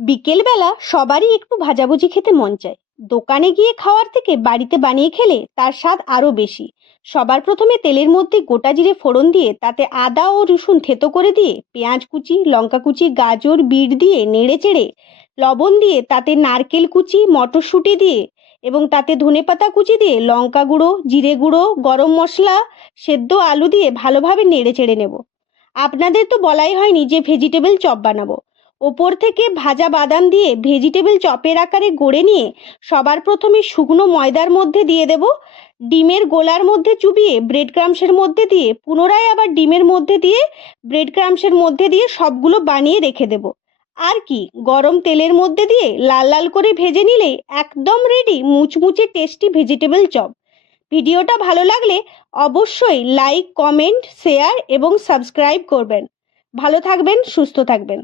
বিকেলবেলা সবারই একটু ভাজাভুজি খেতে মন চায়। দোকানে গিয়ে খাওয়ার থেকে বাড়িতে বানিয়ে খেলে তার স্বাদ আরও বেশি। সবার প্রথমে তেলের মধ্যে গোটা জিরে ফোড়ন দিয়ে তাতে আদা ও রসুন থেতো করে দিয়ে পেঁয়াজ কুচি, লঙ্কা কুচি, গাজর, বিট দিয়ে নেড়ে চেড়ে লবণ দিয়ে তাতে নারকেল কুচি, মটরশুঁটি দিয়ে এবং তাতে ধনেপাতা কুচি দিয়ে লঙ্কা গুঁড়ো, জিরে গুঁড়ো, গরম মশলা, সেদ্ধ আলু দিয়ে ভালোভাবে নেড়ে চেড়ে নেব। আপনাদের তো বলাই হয়নি যে ভেজিটেবল চপ বানাবো। ওপর থেকে ভাজা বাদাম দিয়ে ভেজিটেবল চপের আকারে গড়ে নিয়ে সবার প্রথমে শুকনো ময়দার মধ্যে দিয়ে দেব। ডিমের গোলার মধ্যে চুবিয়ে ব্রেড ক্রামসের মধ্যে দিয়ে পুনরায় আবার ডিমের মধ্যে দিয়ে ব্রেড ক্রামসের মধ্যে দিয়ে সবগুলো বানিয়ে রেখে দেব। আর কি, গরম তেলের মধ্যে দিয়ে লাল লাল করে ভেজে নিলেই একদম রেডি মুচমুচে টেস্টি ভেজিটেবল চপ। ভিডিওটা ভালো লাগলে অবশ্যই লাইক, কমেন্ট, শেয়ার এবং সাবস্ক্রাইব করবেন। ভালো থাকবেন, সুস্থ থাকবেন।